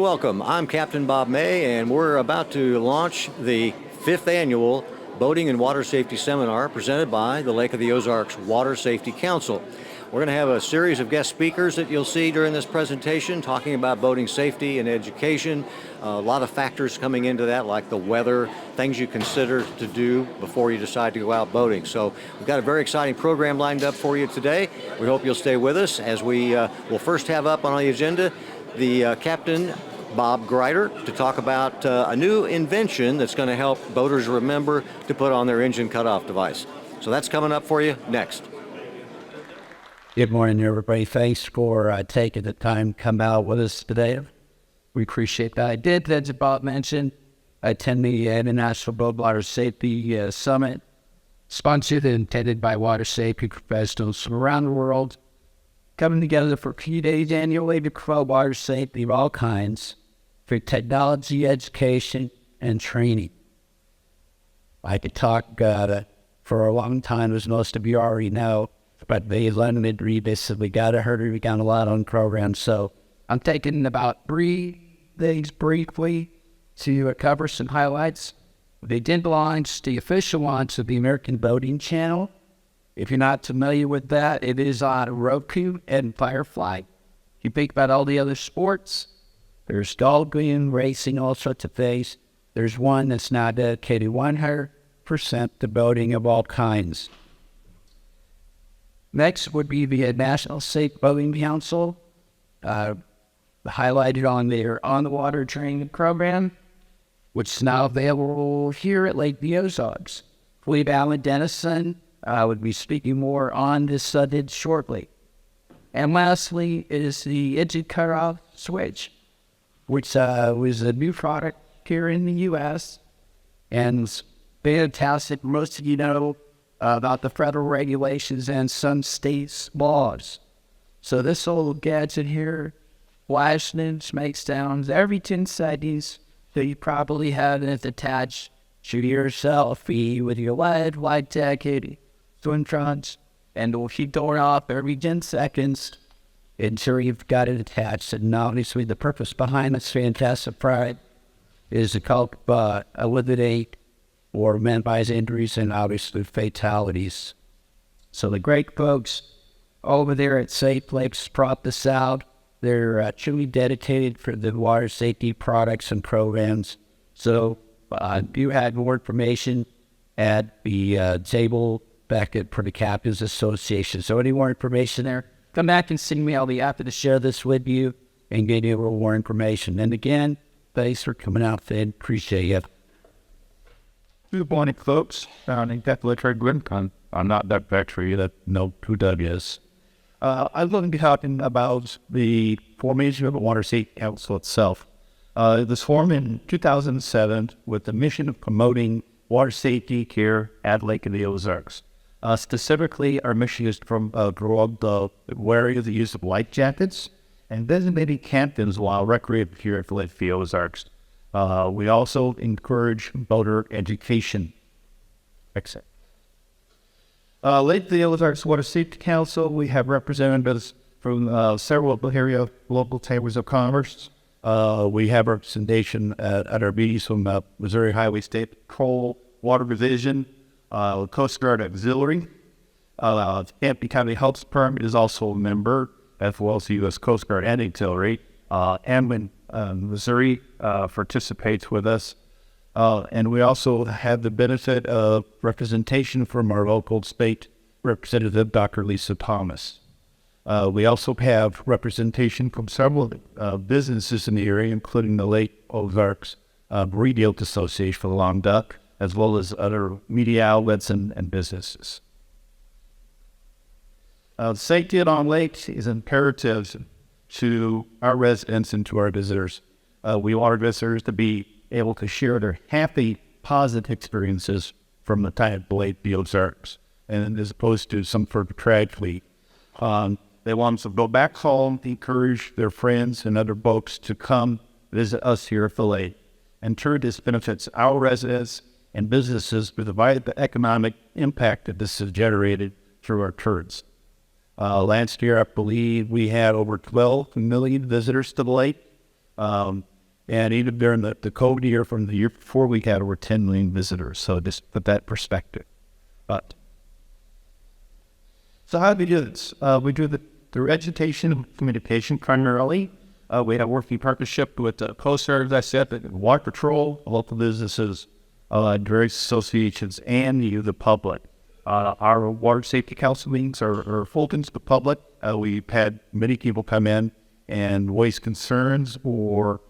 and welcome. I'm Captain Bob May, and we're about to launch the 5th annual Boating and Water Safety Seminar presented by the Lake of the Ozarks Water Safety Council. We're going to have a series of guest speakers that you'll see during this presentation talking about boating safety and education. A lot of factors coming into that, like the weather, things you consider to do before you decide to go out boating. So we've got a very exciting program lined up for you today. We hope you'll stay with us as we will first have up on the agenda the Captain Bob Grider to talk about a new invention that's going to help boaters remember to put on their engine cutoff device. So that's coming up for you next. Good morning, everybody. Thanks for taking the time to come out with us today. We appreciate that. I did, as Bob mentioned, attend the International Boat Water Safety Summit, sponsored and attended by water safety professionals from around the world, coming together for a few days annually to promote water safety of all kinds for technology, education, and training. I could talk for a long time, as most of you already know, but the limited rebus, we got to hurry down a lot on programs. So I'm taking about 3 things briefly to cover some highlights. They did launch the official launch of the American Boating Channel. If you're not familiar with that, it is on Roku and Firefly. You think about all the other sports, there's dolphin racing, all sorts of things. There's one that's now dedicated 100% to boating of all kinds. Next would be the National Safe Boating Council, highlighted on their on-the-water training program, which is now available here at Lake the Ozarks. Fleet Allen Dennison would be speaking more on this subject shortly. And lastly is the engine cutoff switch, which was a new product here in the U.S. and it's fantastic. Most of you know about the federal regulations and some states' laws. So this little gadget here, flashes, makes sounds every 10 seconds, so you probably have it attached to your selfie with your light jacket, swim trunks, and it'll keep going off every 10 seconds until you've got it attached. And obviously the purpose behind this fantastic product is to help eliminate or minimize injuries and obviously fatalities. So the great folks over there at Safe Lakes brought this out. They're truly dedicated for the water safety products and programs. So if you had more information at the table back for the Captains Association. So any more information there, come back and see me. I'll be happy to share this with you and give you a little more information. And again, thanks for coming out today. Appreciate you. Good morning, folks. I'm Declan Grimcon. I'm not that factory that know who Doug is. I'm going to be talking about the formation of the Water Safety Council itself. It was formed in 2007 with the mission of promoting water safety here at Lake of the Ozarks. Specifically, our mission is to promote the wearing of the use of life jackets and designating captains while recreating here at Lake of the Ozarks. We also encourage boater education. Exit. Lake of the Ozarks Water Safety Council, we have representatives from several area local chambers of commerce. We have representation at our meetings from Missouri Highway State Patrol, Water Division, Coast Guard Auxiliary. Hampton County Health Department is also a member, as well as the U.S. Coast Guard and Auxiliary. Amwin, Missouri participates with us. And we also have the benefit of representation from our local state representative, Dr. Lisa Thomas. We also have representation from several businesses in the area, including the Lake Ozarks Retail Association for the Long Duck, as well as other media outlets and businesses. Safety on lakes is imperative to our residents and to our visitors. We want our visitors to be able to share their happy, positive experiences from the time of Lake the Ozarks, and as opposed to some sort of tragedy. They want them to go back home, encourage their friends and other folks to come visit us here at the lake. And turn this benefits our residents and businesses with the economic impact that this has generated through our tours. Last year, I believe we had over 12 million visitors to the lake. And even during the COVID year from the year before, we had over 10 million visitors. So just put that in perspective. But so how do we do this? We do it through education and communication primarily. We have a working partnership with the Coast Guard, as I said, the Water Patrol, local businesses, various associations, and the public. Our Water Safety Council meetings are open to the public. We've had many people come in and voice concerns or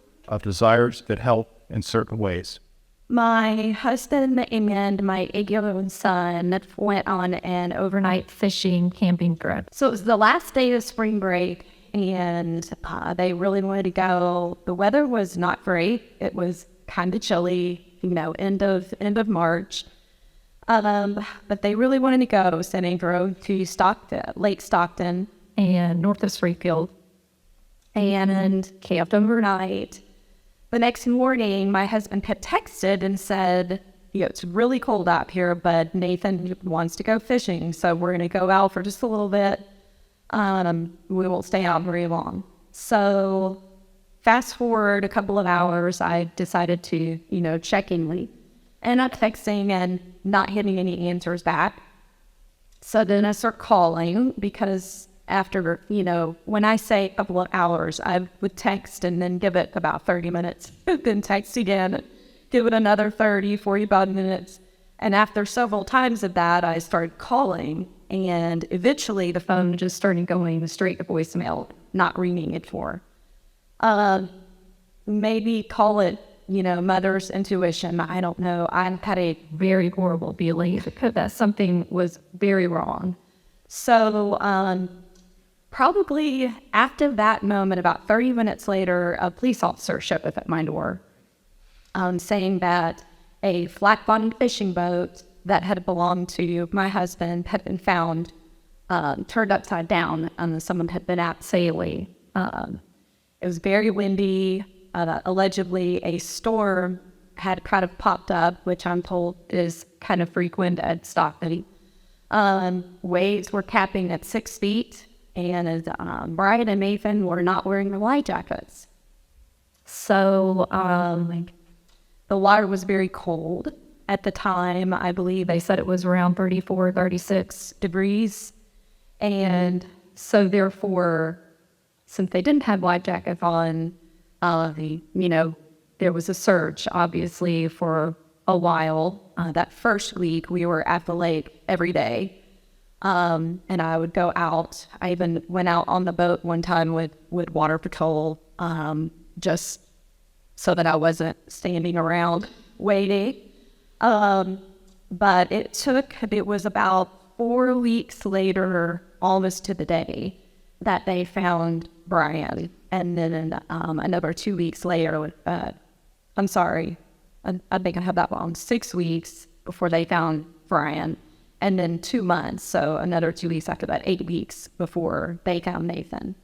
desires that help in certain ways. My husband and my 8-year-old son went on an overnight fishing camping trip. So it was the last day of spring break, and they really wanted to go. The weather was not great. It was kind of chilly, end of March. But they really wanted to go, so they drove to Lake Stockton and north of Springfield and camped overnight. The next morning, my husband had texted and said, it's really cold out here, but Nathan wants to go fishing, so we're going to go out for just a little bit. We won't stay out very long. So fast forward a couple of hours, I decided to, check in. And I'm texting and not getting any answers back. So then I start calling because after, when I say a couple of hours, I would text and then give it about 30 minutes, then text again, give it another 30, 45 minutes. And after several times of that, I started calling, and eventually the phone just started going straight to voicemail, not ringing it for. Maybe call it, mother's intuition. I don't know. I had a very horrible feeling that something was very wrong. So, probably after that moment, about 30 minutes later, a police officer showed up at my door, saying that a flat-bottomed fishing boat that had belonged to my husband had been found, turned upside down, and someone had been out sailing. It was very windy. Allegedly, a storm had kind of popped up, which I'm told is kind of frequent at Stockton. Waves were capping at 6 feet. And Brian and Nathan were not wearing their life jackets. So the water was very cold at the time. I believe they said it was around 34, 36 degrees. And so therefore, since they didn't have life jackets on, there was a search, obviously, for a while. That first week, we were at the lake every day. And I would go out. I even went out on the boat one time with Water Patrol, just so that I wasn't standing around waiting. But it was about 4 weeks later, almost to the day, that they found Brian. And then another 2 weeks later, I think I have that wrong, 6 weeks before they found Brian. And then 2 months, so another 2 weeks after that, 8 weeks before they found Nathan.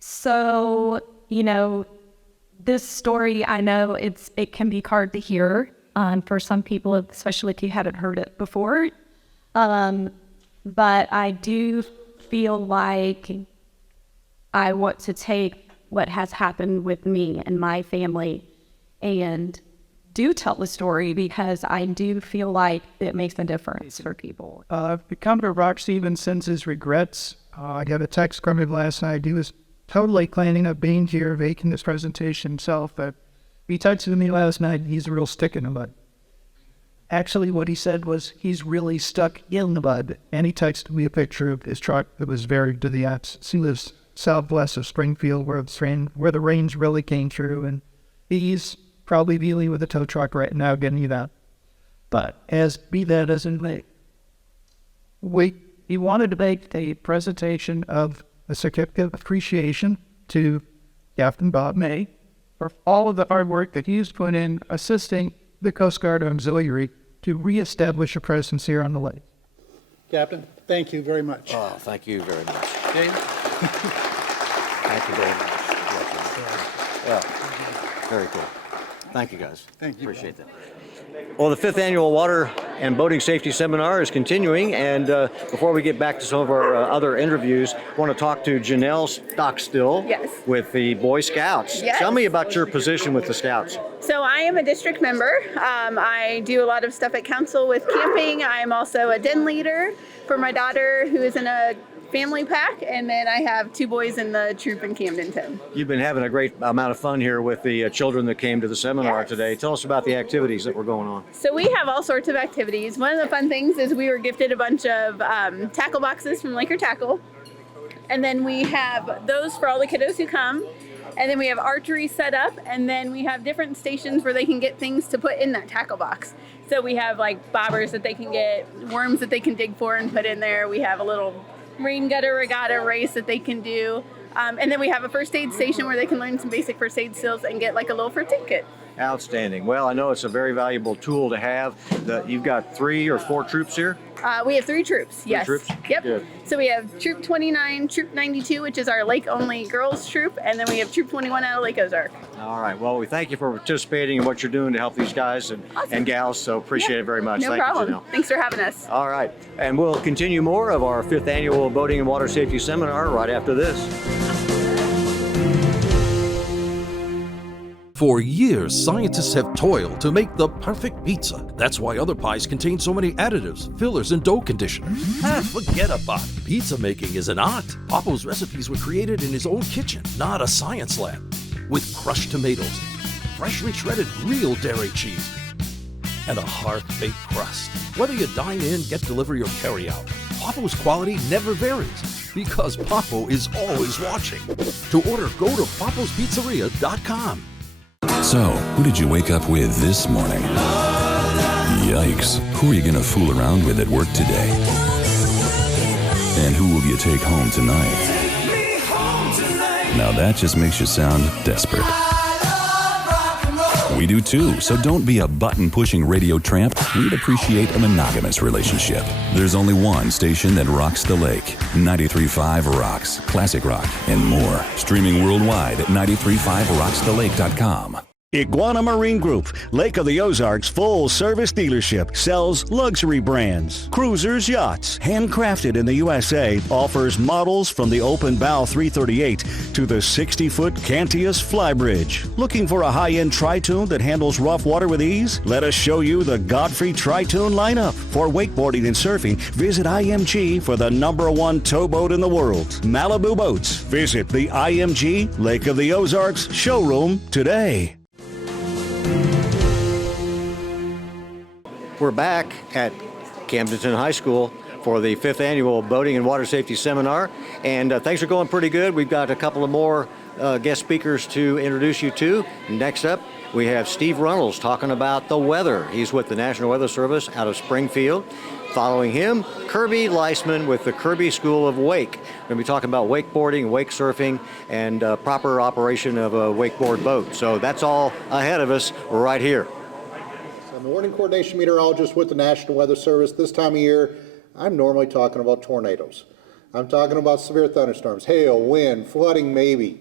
So, this story, I know it can be hard to hear for some people, especially if you haven't heard it before. But I do feel like I want to take what has happened with me and my family and do tell the story, because I do feel like it makes a difference for people. Governor Rock Stevens sends his regrets. I got a text from him last night. He was totally planning on being here, making this presentation himself. He texted me last night, and he's a real stick in the mud. Actually, what he said was he's really stuck in the mud. And he texted me a picture of his truck that was buried to the apps. He lives southwest of Springfield, where the rains really came through, and he's probably dealing with a tow truck right now, getting it out. But be that as it may, he wanted to make a presentation of a certificate of appreciation to Captain Bob May for all of the hard work that he's put in assisting the Coast Guard Auxiliary to reestablish a presence here on the lake. Captain, thank you very much. Oh, thank you very much. James? Thank you very much. Yeah, very cool. Thank you, guys. Thank you. Appreciate that. Well, the 5th Annual Water and Boating Safety Seminar is continuing. And before we get back to some of our other interviews, I want to talk to Janelle Stockstill with the Boy Scouts. Yes. Tell me about your position with the Scouts. So I am a district member. I do a lot of stuff at council with camping. I am also a den leader for my daughter who is in a family pack, and then I have 2 boys in the troop in Camdenton. You've been having a great amount of fun here with the children that came to the seminar today. Tell us about the activities that were going on. So we have all sorts of activities. One of the fun things is we were gifted a bunch of tackle boxes from Laker Tackle, and then we have those for all the kiddos who come. And then we have archery set up, and then we have different stations where they can get things to put in that tackle box. So we have like bobbers that they can get, worms that they can dig for and put in there. We have a little rain gutter regatta race that they can do. And then we have a first aid station where they can learn some basic first aid skills and get like a little first aid kit. Outstanding. Well, I know it's a very valuable tool to have. You've got 3 or 4 troops here? We have 3 troops, yes. Troops? Yep. Good. So we have Troop 29, Troop 92, which is our lake-only girls troop, and then we have Troop 21 out of Lake Ozark. All right. Well, we thank you for participating in what you're doing to help these guys and gals, so appreciate it very much. No Thank problem. you, Janelle. Thanks for having us. All right. And we'll continue more of our 5th annual Boating and Water Safety Seminar right after this. For years, scientists have toiled to make the perfect pizza. That's why other pies contain so many additives, fillers, and dough conditioners. Forget about it. Pizza making is an art. Papo's recipes were created in his own kitchen, not a science lab. With crushed tomatoes, freshly shredded real dairy cheese, and a half-baked crust. Whether you dine in, get delivery, or carry out, Papo's quality never varies because Papo is always watching. To order, go to papospizzeria.com. So, who did you wake up with this morning? Yikes. Who are you going to fool around with at work today? And who will you take home tonight? Now that just makes you sound desperate. We do too, so don't be a button-pushing radio tramp. We'd appreciate a monogamous relationship. There's only one station that rocks the lake. 93.5 Rocks, classic rock, and more. Streaming worldwide at 935rocksthelake.com. Iguana Marine Group, Lake of the Ozarks full-service dealership, sells luxury brands, cruisers, yachts, handcrafted in the USA, offers models from the open bow 338 to the 60-foot Cantius Flybridge. Looking for a high-end tri-tune that handles rough water with ease? Let us show you the Godfrey Tri-Tune lineup. For wakeboarding and surfing, visit IMG for the #1 towboat in the world, Malibu Boats. Visit the IMG Lake of the Ozarks showroom today. We're back at Camdenton High School for the 5th annual Boating and Water Safety Seminar, and things are going pretty good. We've got a couple of more guest speakers to introduce you to. Next up, we have Steve Runnels talking about the weather. He's with the National Weather Service out of Springfield. Following him, Kirby Leisman with the Kirby School of Wake. We're going to be talking about wakeboarding, wake surfing, and proper operation of a wakeboard boat. So that's all ahead of us right here. I'm the warning coordination meteorologist with the National Weather Service. This time of year, I'm normally talking about tornadoes. I'm talking about severe thunderstorms, hail, wind, flooding maybe.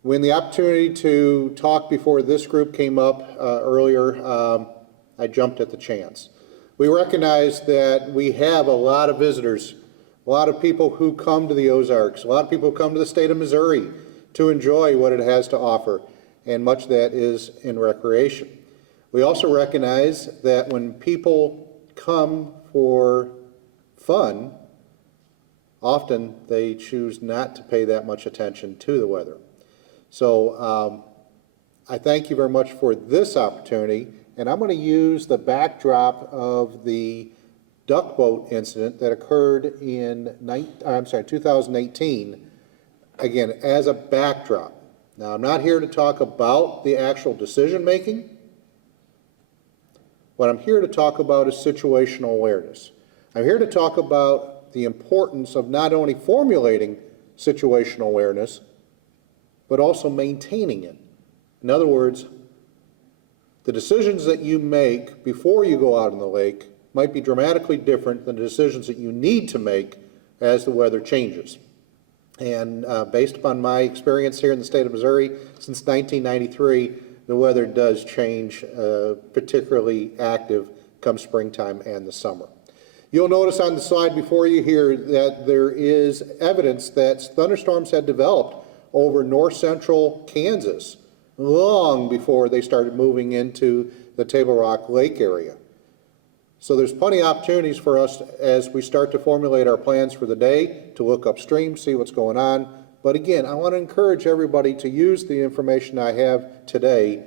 When the opportunity to talk before this group came up earlier, I jumped at the chance. We recognize that we have a lot of visitors, a lot of people who come to the Ozarks, a lot of people who come to the state of Missouri to enjoy what it has to offer, and much of that is in recreation. We also recognize that when people come for fun, often they choose not to pay that much attention to the weather. So I thank you very much for this opportunity, and I'm going to use the backdrop of the duck boat incident that occurred in 2018, again, as a backdrop. Now, I'm not here to talk about the actual decision making. What I'm here to talk about is situational awareness. I'm here to talk about the importance of not only formulating situational awareness, but also maintaining it. In other words, the decisions that you make before you go out in the lake might be dramatically different than the decisions that you need to make as the weather changes. And based upon my experience here in the state of Missouri, since 1993, the weather does change, particularly active come springtime and the summer. You'll notice on the slide before you here that there is evidence that thunderstorms had developed over north central Kansas long before they started moving into the Table Rock Lake area. So there's plenty of opportunities for us as we start to formulate our plans for the day to look upstream, see what's going on. But again, I want to encourage everybody to use the information I have today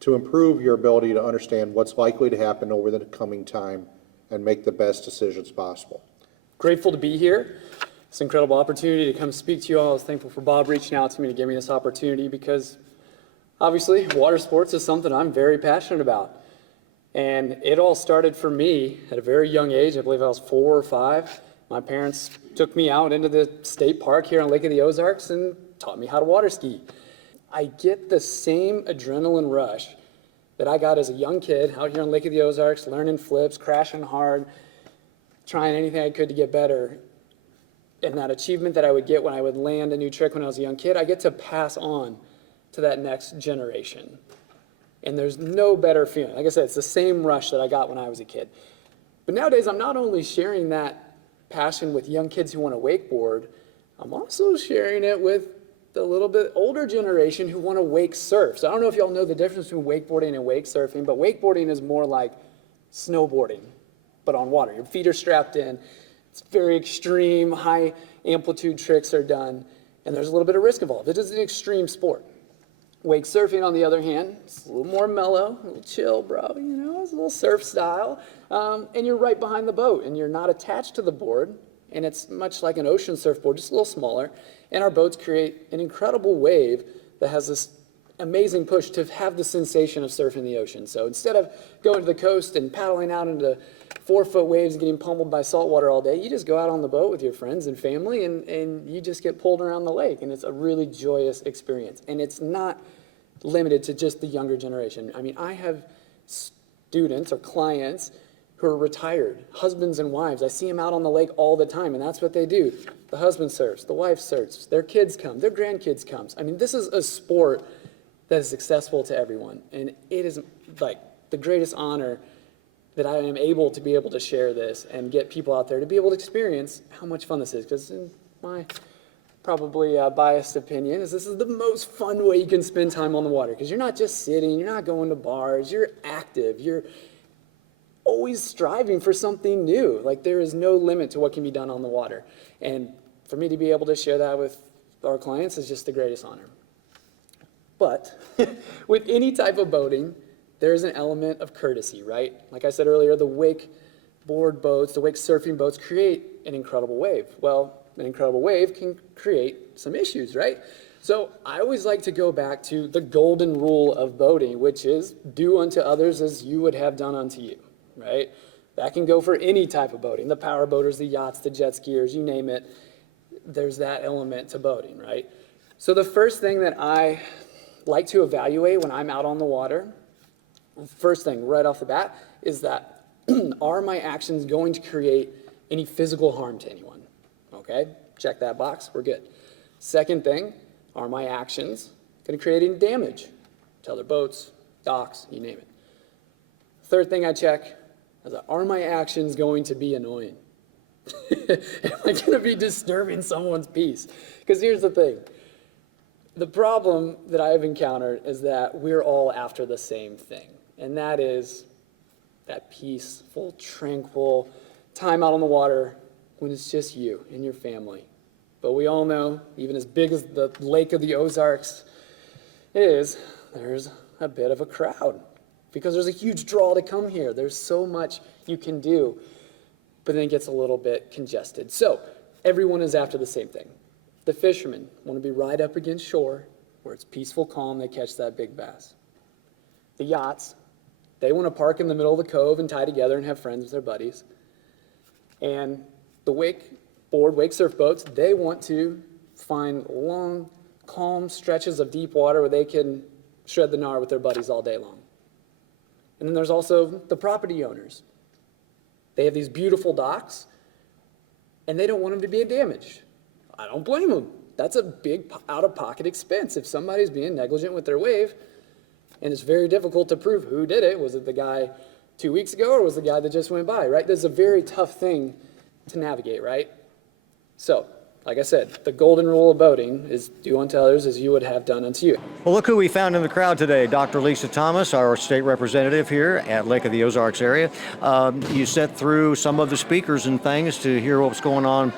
to improve your ability to understand what's likely to happen over the coming time and make the best decisions possible. Grateful to be here. It's an incredible opportunity to come speak to you all. I was thankful for Bob reaching out to me to give me this opportunity because obviously water sports is something I'm very passionate about. And it all started for me at a very young age. I believe I was 4 or 5. My parents took me out into the state park here on Lake of the Ozarks and taught me how to water ski. I get the same adrenaline rush that I got as a young kid out here on Lake of the Ozarks, learning flips, crashing hard, trying anything I could to get better. And that achievement that I would get when I would land a new trick when I was a young kid, I get to pass on to that next generation. And there's no better feeling. Like I said, it's the same rush that I got when I was a kid. But nowadays, I'm not only sharing that passion with young kids who want to wakeboard, I'm also sharing it with the little bit older generation who want to wake surf. So I don't know if y'all know the difference between wakeboarding and wake surfing, but wakeboarding is more like snowboarding, but on water. Your feet are strapped in. It's very extreme, high amplitude tricks are done, and there's a little bit of risk involved. It is an extreme sport. Wake surfing, on the other hand, it's a little more mellow, a little chill, bro, you know, it's a little surf style. And you're right behind the boat, and you're not attached to the board, and it's much like an ocean surfboard, just a little smaller. And our boats create an incredible wave that has this amazing push to have the sensation of surfing the ocean. So instead of going to the coast and paddling out into 4-foot waves and getting pummeled by salt water all day, you just go out on the boat with your friends and family, and you just get pulled around the lake, and it's a really joyous experience. And it's not limited to just the younger generation. I mean, I have students or clients who are retired, husbands and wives. I see them out on the lake all the time, and that's what they do. The husband surfs, the wife surfs, their kids come, their grandkids come. I mean, this is a sport that is accessible to everyone, and it is like the greatest honor that I am able to be able to share this and get people out there to be able to experience how much fun this is. Because in my probably biased opinion, is this is the most fun way you can spend time on the water. Because you're not just sitting, you're not going to bars, you're active, you're always striving for something new. Like there is no limit to what can be done on the water. And for me to be able to share that with our clients is just the greatest honor. But with any type of boating, there is an element of courtesy, right? Like I said earlier, the wakeboard boats, the wake surfing boats create an incredible wave. Well, an incredible wave can create some issues, right? So I always like to go back to the golden rule of boating, which is do unto others as you would have done unto you, right? That can go for any type of boating, the power boaters, the yachts, the jet skiers, you name it. There's that element to boating, right? So the first thing that I like to evaluate when I'm out on the water, first thing right off the bat, is that are my actions going to create any physical harm to anyone? Okay, check that box, we're good. Second thing, are my actions going to create any damage to other boats, docks, you name it? Third thing I check is are my actions going to be annoying? Am I going to be disturbing someone's peace? Because here's the thing. The problem that I have encountered is that we're all after the same thing, and that is that peaceful, tranquil time out on the water when it's just you and your family. But we all know, even as big as the Lake of the Ozarks is, there's a bit of a crowd because there's a huge draw to come here. There's so much you can do, but then it gets a little bit congested. So everyone is after the same thing. The fishermen want to be right up against shore where it's peaceful, calm, they catch that big bass. The yachts, they want to park in the middle of the cove and tie together and have friends with their buddies. And the wake surf boats, they want to find long, calm stretches of deep water where they can shred the gnar with their buddies all day long. And then there's also the property owners. They have these beautiful docks, and they don't want them to be damaged. I don't blame them. That's a big out-of-pocket expense. If somebody's being negligent with their wave, and it's very difficult to prove who did it. Was it the guy 2 weeks ago, or was the guy that just went by, right? This is a very tough thing to navigate, right? So, like I said, the golden rule of boating is do unto others as you would have done unto you. Well, look who we found in the crowd today. Dr. Lisa Thomas, our state representative here at Lake of the Ozarks area. You sat through some of the speakers and things to hear what's going on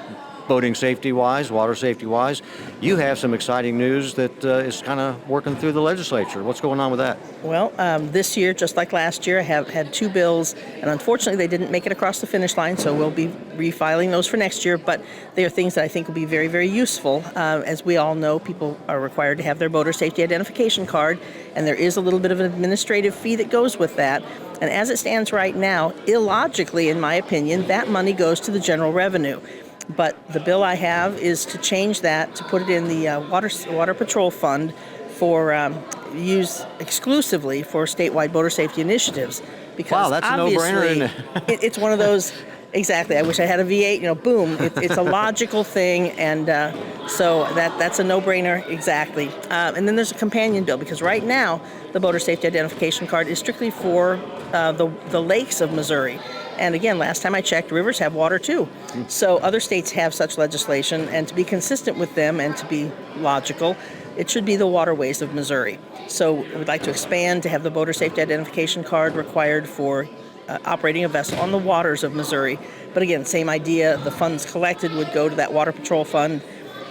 boating safety-wise, water safety-wise. You have some exciting news that is kind of working through the legislature. What's going on with that? Well, this year, just like last year, I have had 2 bills, and unfortunately they didn't make it across the finish line, so we'll be refiling those for next year, but they are things that I think will be very, very useful. As we all know, people are required to have their boater safety identification card, and there is a little bit of an administrative fee that goes with that. And as it stands right now, illogically, in my opinion, that money goes to the general revenue. But the bill I have is to change that, to put it in the Water Patrol Fund for use exclusively for statewide boater safety initiatives. Because wow, that's a no-brainer, isn't it? It's one of those, exactly, I wish I had a V8, boom, it's a logical thing, and so that's a no-brainer, exactly. And then there's a companion bill, because right now, the boater safety identification card is strictly for the lakes of Missouri. And again, last time I checked, rivers have water too. So other states have such legislation, and to be consistent with them and to be logical, it should be the waterways of Missouri. So we'd like to expand to have the boater safety identification card required for operating a vessel on the waters of Missouri. But again, same idea, the funds collected would go to that Water Patrol Fund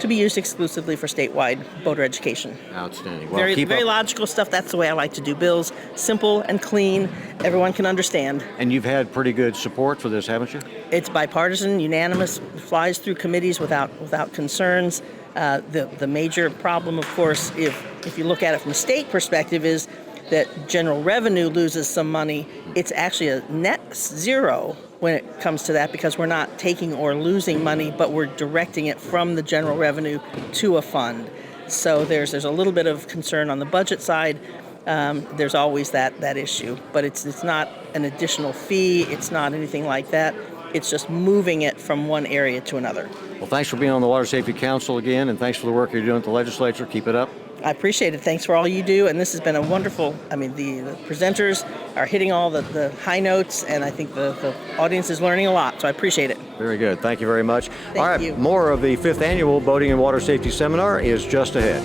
to be used exclusively for statewide boater education. Outstanding. Well, very logical stuff. That's the way I like to do bills. Simple and clean. Everyone can understand. And you've had pretty good support for this, haven't you? It's bipartisan, unanimous, flies through committees without concerns. The major problem, of course, if you look at it from a state perspective, is that general revenue loses some money. It's actually a net zero when it comes to that, because we're not taking or losing money, but we're directing it from the general revenue to a fund. So there's a little bit of concern on the budget side. There's always that issue, but it's not an additional fee. It's not anything like that. It's just moving it from one area to another. Well, thanks for being on the Water Safety Council again, and thanks for the work you're doing at the legislature. Keep it up. I appreciate it. Thanks for all you do. And this has been a wonderful, the presenters are hitting all the high notes, and I think the audience is learning a lot. So I appreciate it. Very good. Thank you very much. All right, you. More of the 5th Annual Boating and Water Safety Seminar is just ahead.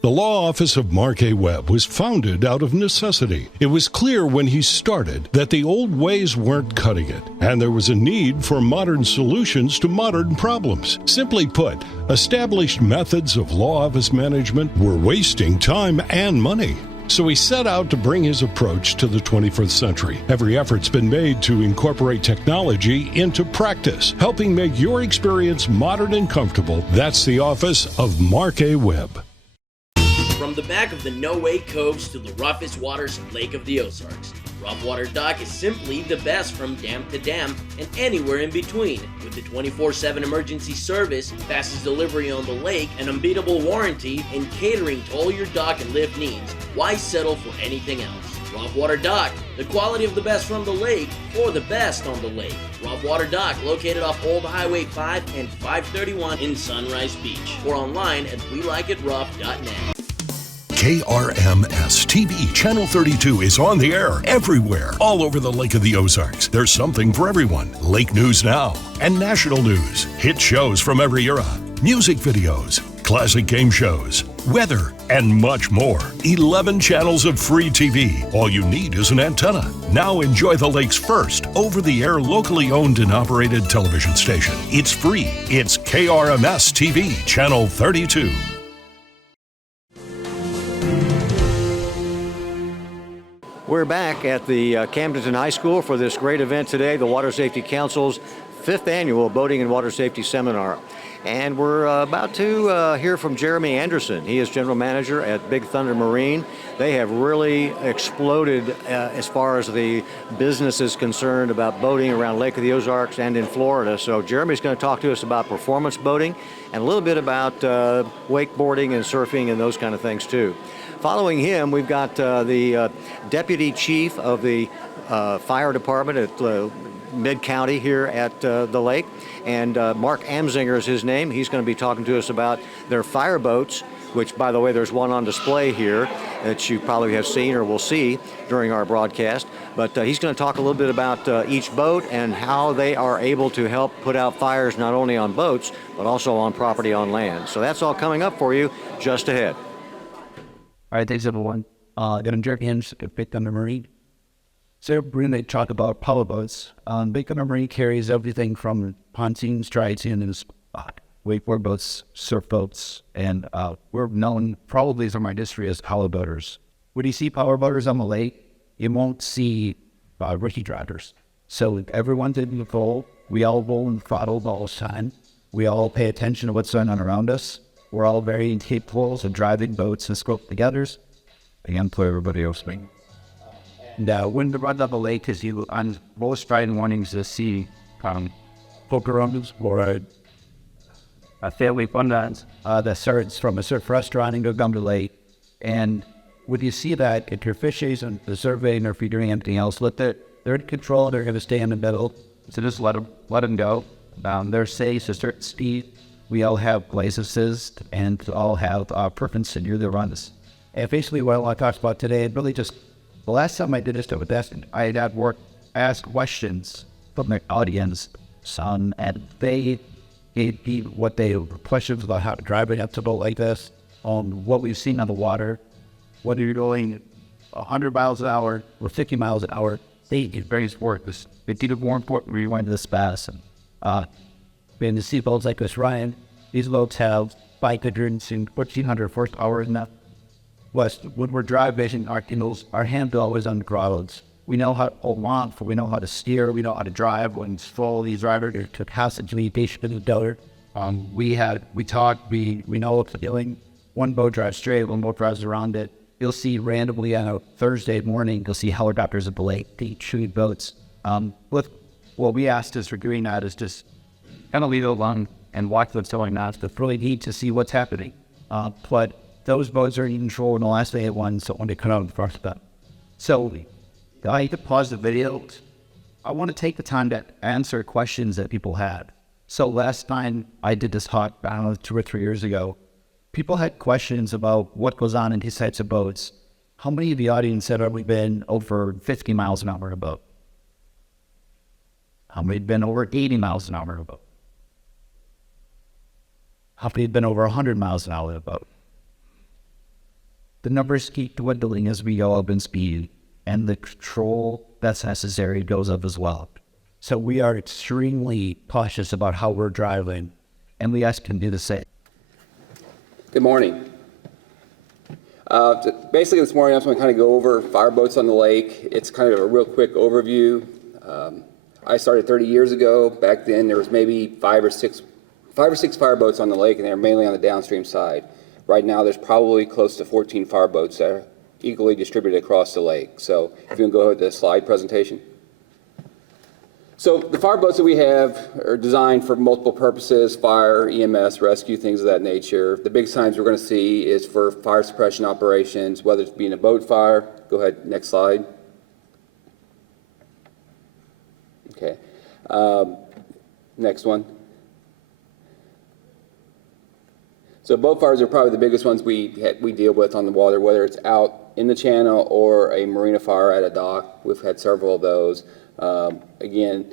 The law office of Mark A. Webb was founded out of necessity. It was clear when he started that the old ways weren't cutting it, and there was a need for modern solutions to modern problems. Simply put, established methods of law office management were wasting time and money. So he set out to bring his approach to the 21st century. Every effort's been made to incorporate technology into practice, helping make your experience modern and comfortable. That's the office of Mark A. Webb. From the back of the No Way Coves to the roughest waters of Lake of the Ozarks, Rough Water Dock is simply the best from dam to dam and anywhere in between. With the 24/7 emergency service, fastest delivery on the lake, an unbeatable warranty, and catering to all your dock and lift needs, why settle for anything else? Rough Water Dock, the quality of the best from the lake for the best on the lake. Rough Water Dock, located off Old Highway 5 and 531 in Sunrise Beach, or online at welikeItrough.net. KRMS TV Channel 32 is on the air everywhere, all over the Lake of the Ozarks. There's something for everyone. Lake News Now and national news, hit shows from every era, music videos, classic game shows, weather, and much more. 11 channels of free TV. All you need is an antenna. Now enjoy the lake's first over-the-air locally owned and operated television station. It's free. It's KRMS TV Channel 32. We're back at the Camdenton High School for this great event today, the Water Safety Council's 5th Annual Boating and Water Safety Seminar. And we're about to hear from Jeremy Anderson. He is General Manager at Big Thunder Marine. They have really exploded as far as the business is concerned about boating around Lake of the Ozarks and in Florida. So Jeremy's going to talk to us about performance boating and a little bit about wakeboarding and surfing and those kind of things too. Following him, we've got the Deputy Chief of the Fire Department at Mid-County here at the lake, and Mark Amzinger is his name. He's going to be talking to us about their fire boats, which, by the way, there's one on display here that you probably have seen or will see during our broadcast. But he's going to talk a little bit about each boat and how they are able to help put out fires not only on boats, but also on property on land. So that's all coming up for you just ahead. All right, thanks everyone. I'm Jerry Hinge at Big Thunder Marine. So we're going to talk about power boats. Big Thunder Marine carries everything from pontoons, triads, wakeboard boats, surf boats, and we're known probably from our history as power boaters. When you see power boaters on the lake, you won't see ricky drivers. So everyone's in the boat. We all roll and throttle all the time. We all pay attention to what's going on around us. We're all very capable of driving boats and scope together. Again, for everybody else. And when the run up the lake is you on most Friday mornings to see poker runs or a family fun dance that starts from a surf restaurant and go down to the lake. And when you see that, if your fish isn't surveying or if you're doing anything else, they're in control. They're going to stay in the middle. So just let them go. They're safe to a certain speed. We all have licenses and all have preference to do the runs. And basically what I want to talk about today, and really just the last time I did this with this, I had asked questions from the audience, and they gave me what they questions about how to drive it up to a boat like this, on what we've seen on the water, whether you're going 100 miles an hour or 50 miles an hour, they get various work. It's even more important when you went to this fast. And to see boats like this, Ryan, these boats have 500 and 1,400 horsepower in them. Plus, when we're driving our handle is on the throttles. We know how to hold on, we know how to steer, we know how to drive when it's full. These drivers to passage communication in the dollar. We know what's doing. One boat drives straight, one boat drives around it. You'll see randomly on a Thursday morning, you'll see helicopters at the lake, shooting boats. What we asked us for doing that is just kind of leave it alone and watch what's going on. But really need to see what's happening. But those boats are in control in the last day at one, so when they come out in front of them. So I hate to pause the video. I want to take the time to answer questions that people had. So last time I did this talk, I don't know, 2 or 3 years ago, people had questions about what goes on in these types of boats. How many of the audience had ever been over 50 miles an hour in a boat? How many had been over 80 miles an hour in a boat? How many had been over 100 miles an hour in a boat? The numbers keep dwindling as we go up in speed, and the control that's necessary goes up as well. So we are extremely cautious about how we're driving, and we guys can do the same. Good morning. Basically this morning I'm just going to kind of go over fireboats on the lake. It's kind of a real quick overview. I started 30 years ago. Back then there was maybe five or six fireboats on the lake, and they were mainly on the downstream side. Right now there's probably close to 14 fireboats that are equally distributed across the lake. So if you can go ahead with the slide presentation. So the fireboats that we have are designed for multiple purposes: fire, EMS, rescue, things of that nature. The big signs we're going to see is for fire suppression operations, whether it's being a boat fire. Go ahead, next slide. Okay. Next one. So boat fires are probably the biggest ones we deal with on the water, whether it's out in the channel or a marina fire at a dock. We've had several of those. Again,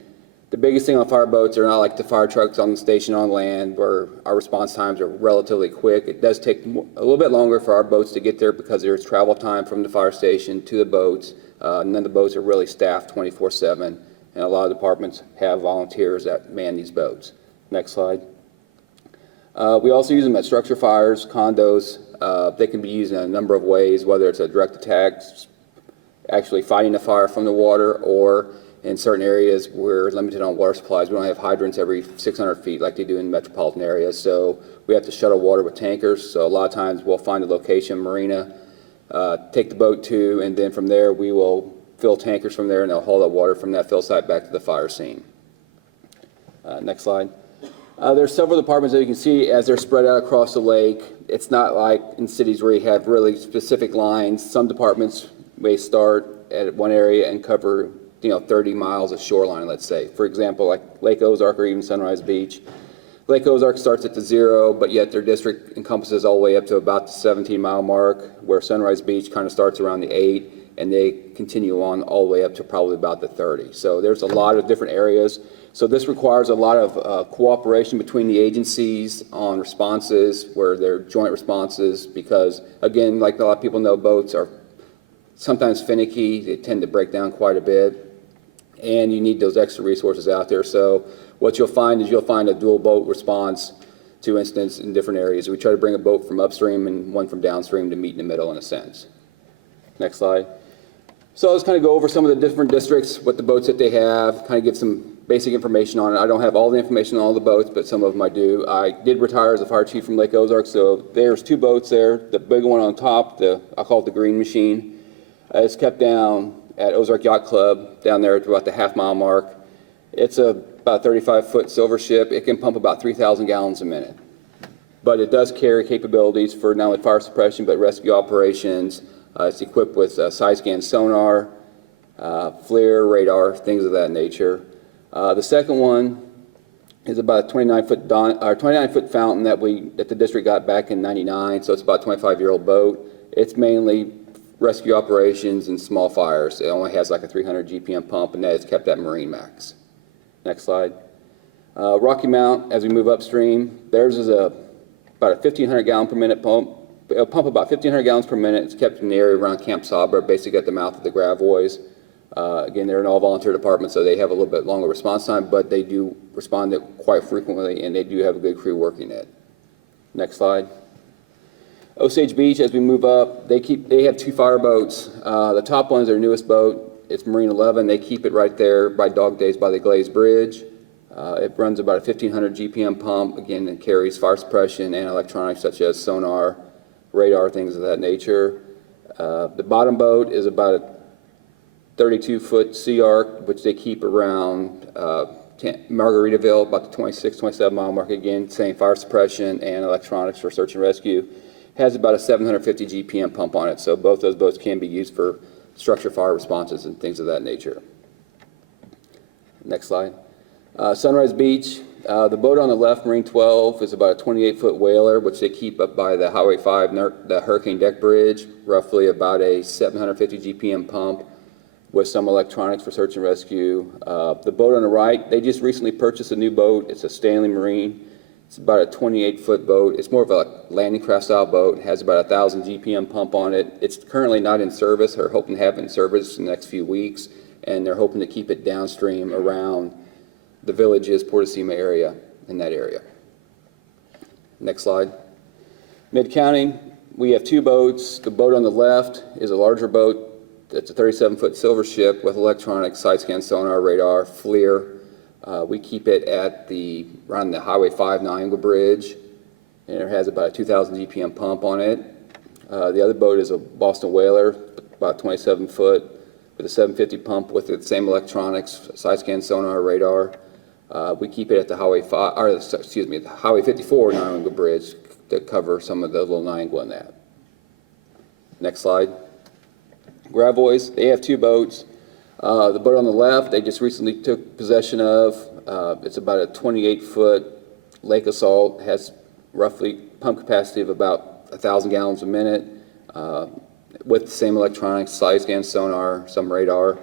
the biggest thing on fireboats are not like the fire trucks on the station on land, where our response times are relatively quick. It does take a little bit longer for our boats to get there because there's travel time from the fire station to the boats, and then the boats are really staffed 24/7, and a lot of departments have volunteers that man these boats. Next slide. We also use them at structure fires, condos. They can be used in a number of ways, whether it's a direct attack, actually fighting the fire from the water, or in certain areas we're limited on water supplies. We don't have hydrants every 600 feet like they do in metropolitan areas, so we have to shuttle water with tankers. So a lot of times we'll find a location, marina, take the boat to, and then from there we will fill tankers from there, and they'll haul that water from that fill site back to the fire scene. Next slide. There's several departments that you can see as they're spread out across the lake. It's not like in cities where you have really specific lines. Some departments may start at one area and cover 30 miles of shoreline, let's say. For example, like Lake Ozark or even Sunrise Beach. Lake Ozark starts at the 0, but yet their district encompasses all the way up to about the 17-mile mark, where Sunrise Beach kind of starts around the 8, and they continue on all the way up to probably about the 30. So there's a lot of different areas. So this requires a lot of cooperation between the agencies on responses, where they're joint responses, because again, like a lot of people know, boats are sometimes finicky. They tend to break down quite a bit, and you need those extra resources out there. So what you'll find is you'll find a dual boat response to incidents in different areas. We try to bring a boat from upstream and one from downstream to meet in the middle in a sense. Next slide. So let's kind of go over some of the different districts, what the boats that they have, kind of give some basic information on it. I don't have all the information on all the boats, but some of them I do. I did retire as a fire chief from Lake Ozark, so there's 2 boats there. The big one on top, I call it the Green Machine, is kept down at Ozark Yacht Club down there at about the half-mile mark. It's about a 35-foot silver ship. It can pump about 3,000 gallons a minute. But it does carry capabilities for not only fire suppression, but rescue operations. It's equipped with side scan sonar, FLIR, radar, things of that nature. The second one is about a 29-foot fountain that the district got back in '99, so it's about a 25-year-old boat. It's mainly rescue operations and small fires. It only has like a 300 GPM pump, and that is kept at Marine Max. Next slide. Rocky Mount, as we move upstream, theirs is about a 1,500 gallon per minute pump. It'll pump about 1,500 gallons per minute. It's kept in the area around Camp Sabra, basically at the mouth of the Gravois. Again, they're an all-volunteer department, so they have a little bit longer response time, but they do respond quite frequently, and they do have a good crew working it. Next slide. Osage Beach, as we move up, they have 2 fire boats. The top one is their newest boat. It's Marine 11. They keep it right there by Dog Days by the Glaze Bridge. It runs about a 1,500 GPM pump. Again, it carries fire suppression and electronics such as sonar, radar, things of that nature. The bottom boat is about a 32-foot Sea Ark, which they keep around Margaritaville, about the 26, 27-mile mark. Again, same fire suppression and electronics for search and rescue. Has about a 750 GPM pump on it, so both those boats can be used for structure fire responses and things of that nature. Next slide. Sunrise Beach, the boat on the left, Marine 12, is about a 28-foot whaler, which they keep up by the Highway 5, the Hurricane Deck Bridge, roughly about a 750 GPM pump with some electronics for search and rescue. The boat on the right, they just recently purchased a new boat. It's a Stanley Marine. It's about a 28-foot boat. It's more of a landing craft style boat. It has about a 1,000 GPM pump on it. It's currently not in service. They're hoping to have it in service in the next few weeks, and they're hoping to keep it downstream around the Villages, Portosima area, in that area. Next slide. Mid-County, we have 2 boats. The boat on the left is a larger boat. It's a 37-foot silver ship with electronic side scan sonar, radar, FLIR. We keep it at around the Highway 5 Niagara Bridge, and it has about a 2,000 GPM pump on it. The other boat is a Boston Whaler, about 27 foot, with a 750 pump with the same electronics, side scan sonar, radar. We keep it at the Highway 54 Niagara Bridge to cover some of the little Niagara in that. Next slide. Gravois, they have 2 boats. The boat on the left, they just recently took possession of. It's about a 28-foot Lake Assault, has roughly pump capacity of about 1,000 gallons a minute, with the same electronics, side scan sonar, some radar.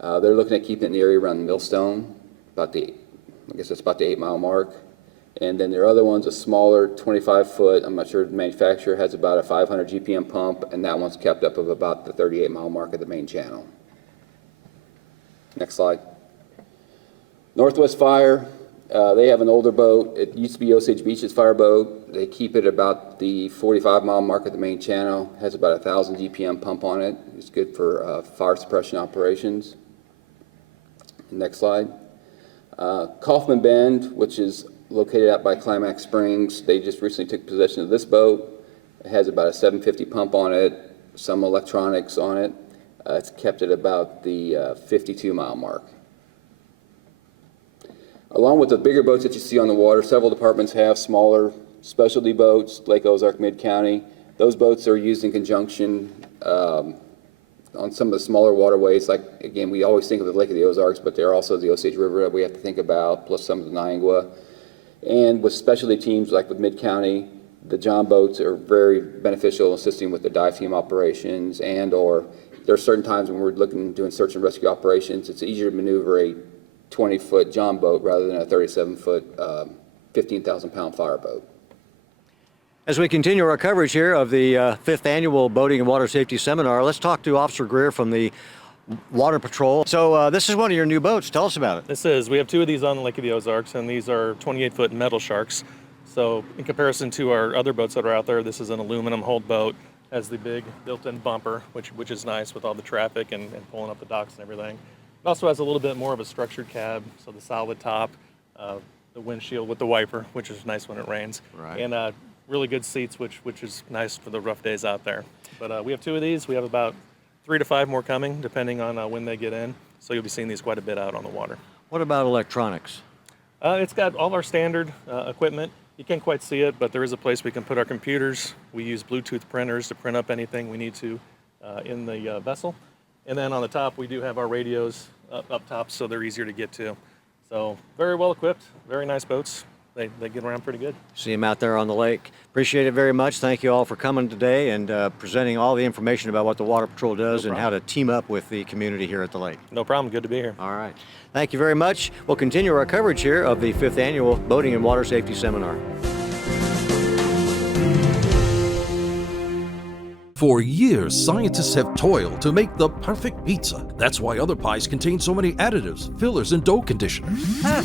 They're looking at keeping it in the area around Millstone, I guess it's about the 8-mile mark. And then their other one's a smaller 25-foot, I'm not sure the manufacturer, has about a 500 GPM pump, and that one's kept up of about the 38-mile mark of the main channel. Next slide. Northwest Fire, they have an older boat. It used to be Osage Beach's fire boat. They keep it about the 45-mile mark of the main channel. Has about a 1,000 GPM pump on it. It's good for fire suppression operations. Next slide. Kaufman Bend, which is located out by Climax Springs, they just recently took possession of this boat. It has about a 750 pump on it, some electronics on it. It's kept at about the 52-mile mark. Along with the bigger boats that you see on the water, several departments have smaller specialty boats, Lake Ozark, Mid-County. Those boats are used in conjunction on some of the smaller waterways. Like, again, we always think of the Lake of the Ozarks, but there are also the Osage River that we have to think about, plus some of the Niagara. And with specialty teams like with Mid-County, the John boats are very beneficial assisting with the dive team operations, and or there are certain times when we're doing search and rescue operations, it's easier to maneuver a 20-foot John boat rather than a 37-foot, 15,000-pound fireboat. As we continue our coverage here of the 5th Annual Boating and Water Safety Seminar, let's talk to Officer Greer from the Water Patrol. So this is one of your new boats. Tell us about it. We have 2 of these on the Lake of the Ozarks, and these are 28-foot metal sharks. So in comparison to our other boats that are out there, this is an aluminum hold boat, has the big built-in bumper, which is nice with all the traffic and pulling up the docks and everything. It also has a little bit more of a structured cab, so the solid top, the windshield with the wiper, which is nice when it rains, right. And really good seats, which is nice for the rough days out there. But we have 2 of these. We have about 3 to 5 more coming, depending on when they get in. So you'll be seeing these quite a bit out on the water. What about electronics? It's got all our standard equipment. You can't quite see it, but there is a place we can put our computers. We use Bluetooth printers to print up anything we need to in the vessel. And then on the top, we do have our radios up top, so they're easier to get to. So very well equipped, very nice boats. They get around pretty good. See them out there on the lake. Appreciate it very much. Thank you all for coming today and presenting all the information about what the Water Patrol does and how to team up with the community here at the lake. No problem. Good to be here. All right. Thank you very much. We'll continue our coverage here of the 5th Annual Boating and Water Safety Seminar. For years, scientists have toiled to make the perfect pizza. That's why other pies contain so many additives, fillers, and dough conditioners.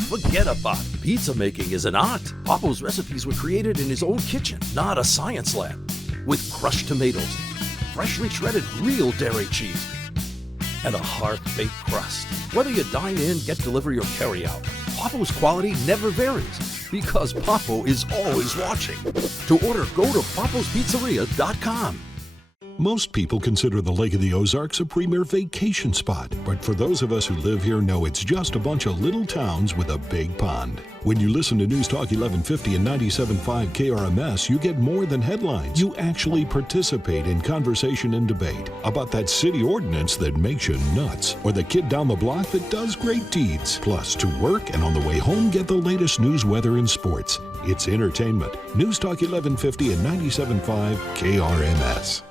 Forget about it. Pizza making is an art. Papo's recipes were created in his own kitchen, not a science lab. With crushed tomatoes, freshly shredded real dairy cheese, and a hearth-baked crust. Whether you dine in, get delivery, or carry out, Papo's quality never varies because Papo is always watching. To order, go to papospizzeria.com. Most people consider the Lake of the Ozarks a premier vacation spot, but for those of us who live here know it's just a bunch of little towns with a big pond. When you listen to News Talk 1150 and 97.5 KRMS, you get more than headlines. You actually participate in conversation and debate about that city ordinance that makes you nuts, or the kid down the block that does great deeds. Plus, to work and on the way home, get the latest news, weather, and sports. It's entertainment. News Talk 1150 and 97.5 KRMS.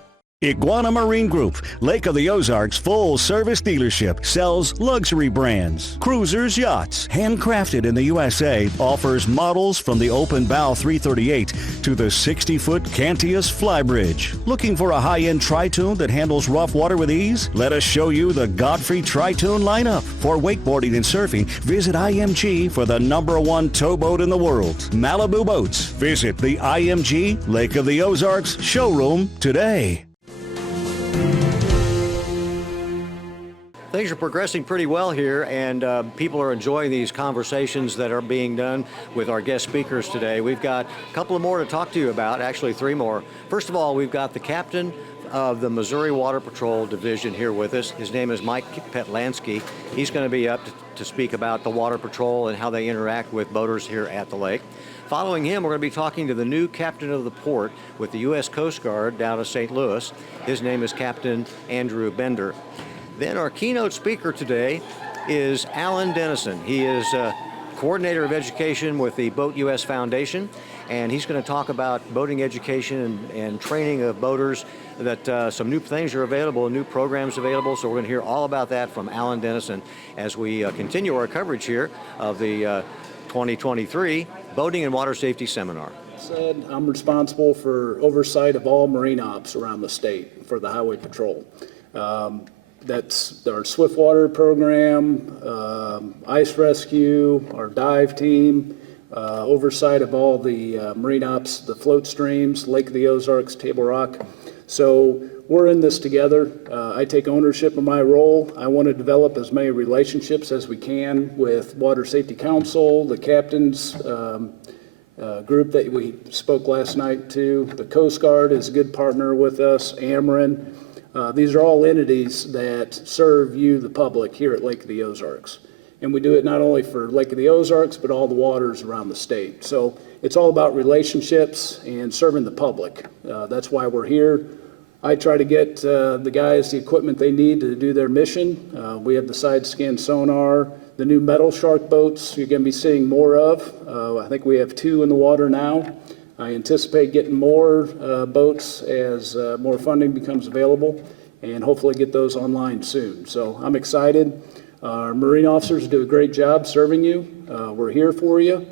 Iguana Marine Group, Lake of the Ozarks full-service dealership, sells luxury brands, cruisers, yachts, handcrafted in the USA, offers models from the open bow 338 to the 60-foot Cantius Flybridge. Looking for a high-end Tri-Toon that handles rough water with ease? Let us show you the Godfrey Tri-Toon lineup. For wakeboarding and surfing, visit IMG for the #1 towboat in the world, Malibu Boats. Visit the IMG Lake of the Ozarks showroom today. Things are progressing pretty well here, and people are enjoying these conversations that are being done with our guest speakers today. We've got a couple of more to talk to you about, actually 3 more. First of all, we've got the captain of the Missouri Water Patrol Division here with us. His name is Mike Petlansky. He's going to be up to speak about the Water Patrol and how they interact with boaters here at the lake. Following him, we're going to be talking to the new captain of the port with the U.S. Coast Guard down at St. Louis. His name is Captain Andrew Bender. Then our keynote speaker today is Alan Dennison. He is coordinator of education with the Boat US Foundation, and he's going to talk about boating education and training of boaters, that some new things are available, new programs available. So we're going to hear all about that from Alan Dennison as we continue our coverage here of the 2023 Boating and Water Safety Seminar. I'm responsible for oversight of all marine ops around the state for the Highway Patrol. That's our Swiftwater program, ice rescue, our dive team, oversight of all the marine ops, the float streams, Lake of the Ozarks, Table Rock. So we're in this together. I take ownership of my role. I want to develop as many relationships as we can with Water Safety Council, the captains group that we spoke last night to. The Coast Guard is a good partner with us, Ameren. These are all entities that serve you, the public, here at Lake of the Ozarks. And we do it not only for Lake of the Ozarks, but all the waters around the state. So it's all about relationships and serving the public. That's why we're here. I try to get the guys the equipment they need to do their mission. We have the side scan sonar, the new metal shark boats you're going to be seeing more of. I think we have 2 in the water now. I anticipate getting more boats as more funding becomes available, and hopefully get those online soon. So I'm excited. Our Marine officers do a great job serving you. We're here for you.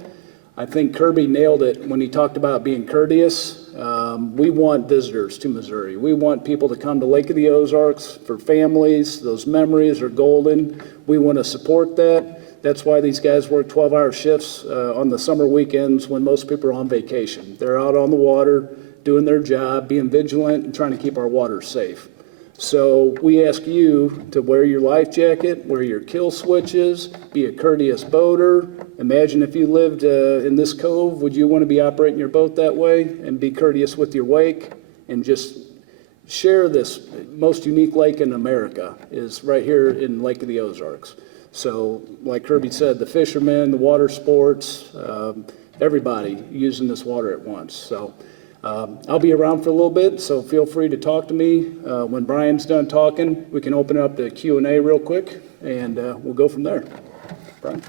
I think Kirby nailed it when he talked about being courteous. We want visitors to Missouri. We want people to come to Lake of the Ozarks for families. Those memories are golden. We want to support that. That's why these guys work 12-hour shifts on the summer weekends when most people are on vacation. They're out on the water, doing their job, being vigilant, and trying to keep our water safe. So we ask you to wear your life jacket, wear your kill switches, be a courteous boater. Imagine if you lived in this cove, would you want to be operating your boat that way? And be courteous with your wake, and just share this most unique lake in America is right here in Lake of the Ozarks. So like Kirby said, the fishermen, the water sports, everybody using this water at once. So I'll be around for a little bit, so feel free to talk to me. When Brian's done talking, we can open up the Q&A real quick, and we'll go from there. Brian?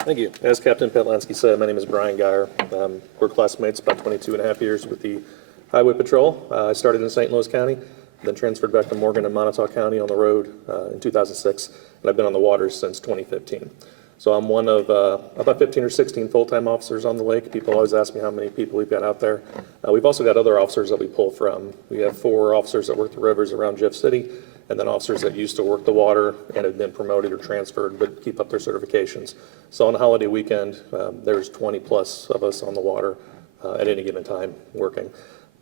Thank you. As Captain Petlansky said, my name is Brian Geyer. We're classmates, about 22 and a half years with the Highway Patrol. I started in St. Louis County, then transferred back to Morgan and Montauk County on the road in 2006, and I've been on the waters since 2015. So I'm one of about 15 or 16 full-time officers on the lake. People always ask me how many people we've got out there. We've also got other officers that we pull from. We have 4 officers that work the rivers around Jeff City, and then officers that used to work the water and have been promoted or transferred but keep up their certifications. So on a holiday weekend, there's 20 plus of us on the water at any given time working.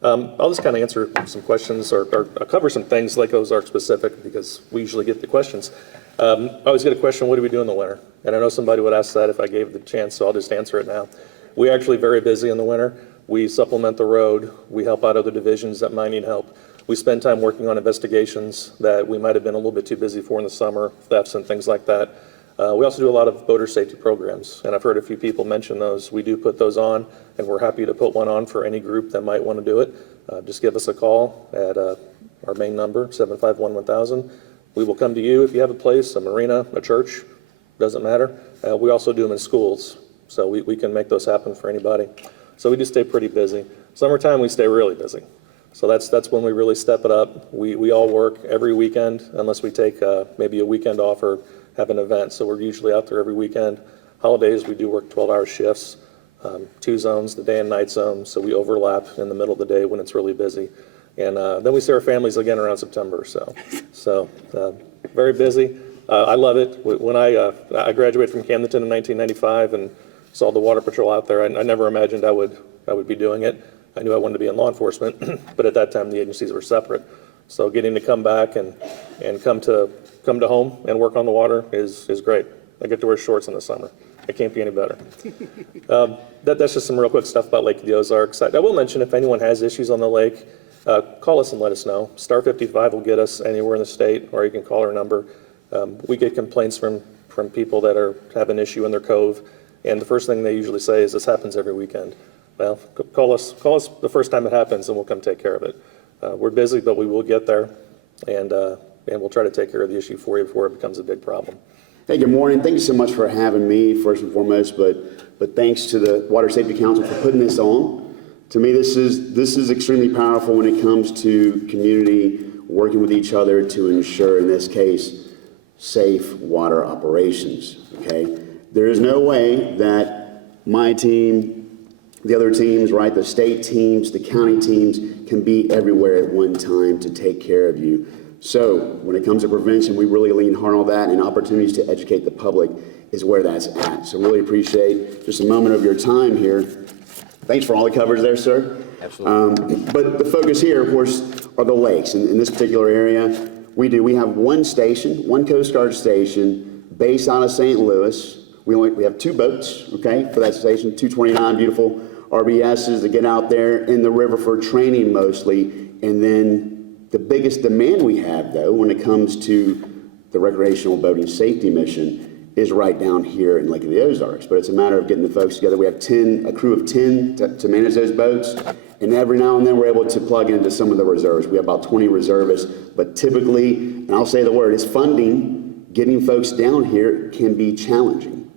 I'll just kind of answer some questions or cover some things like Ozark specific, because we usually get the questions. I always get a question, what do we do in the winter? And I know somebody would ask that if I gave the chance, so I'll just answer it now. We're actually very busy in the winter. We supplement the road. We help out other divisions that might need help. We spend time working on investigations that we might have been a little bit too busy for in the summer, thefts and things like that. We also do a lot of boater safety programs, and I've heard a few people mention those. We do put those on, and we're happy to put one on for any group that might want to do it. Just give us a call at our main number, 751-1000. We will come to you if you have a place, a marina, a church, doesn't matter. We also do them in schools, so we can make those happen for anybody. So we do stay pretty busy. Summertime, we stay really busy. So that's when we really step it up. We all work every weekend, unless we take maybe a weekend off or have an event. So we're usually out there every weekend. Holidays, we do work 12-hour shifts, 2 zones, the day and night zone. So we overlap in the middle of the day when it's really busy. And then we see our families again around September. So very busy. I love it. When I graduated from Camdenton in 1995 and saw the Water Patrol out there, I never imagined I would be doing it. I knew I wanted to be in law enforcement, but at that time the agencies were separate. So getting to come back and come to home and work on the water is great. I get to wear shorts in the summer. It can't be any better. That's just some real quick stuff about Lake of the Ozarks. I will mention, if anyone has issues on the lake, call us and let us know. Star 55 will get us anywhere in the state, or you can call our number. We get complaints from people that have an issue in their cove, and the first thing they usually say is, this happens every weekend. Well, call us the first time it happens, and we'll come take care of it. We're busy, but we will get there, and we'll try to take care of the issue for you before it becomes a big problem. Hey, good morning. Thank you so much for having me, first and foremost, but thanks to the Water Safety Council for putting this on. To me, this is extremely powerful when it comes to community working with each other to ensure, in this case, safe water operations, okay? There is no way that my team, the other teams, right, the state teams, the county teams can be everywhere at one time to take care of you. So when it comes to prevention, we really lean hard on that, and opportunities to educate the public is where that's at. So really appreciate just a moment of your time here. Thanks for all the coverage there, sir. Absolutely. But the focus here, of course, are the lakes. In this particular area, we have one station, one Coast Guard station based out of St. Louis. We have 2 boats, okay, for that station, 229 beautiful RBSs that get out there in the river for training mostly. And then the biggest demand we have, though, when it comes to the recreational boating safety mission is right down here in Lake of the Ozarks. But it's a matter of getting the folks together. We have a crew of 10 to manage those boats. And every now and then we're able to plug into some of the reserves. We have about 20 reservists, but typically, and I'll say the word, is funding, getting folks down here can be challenging.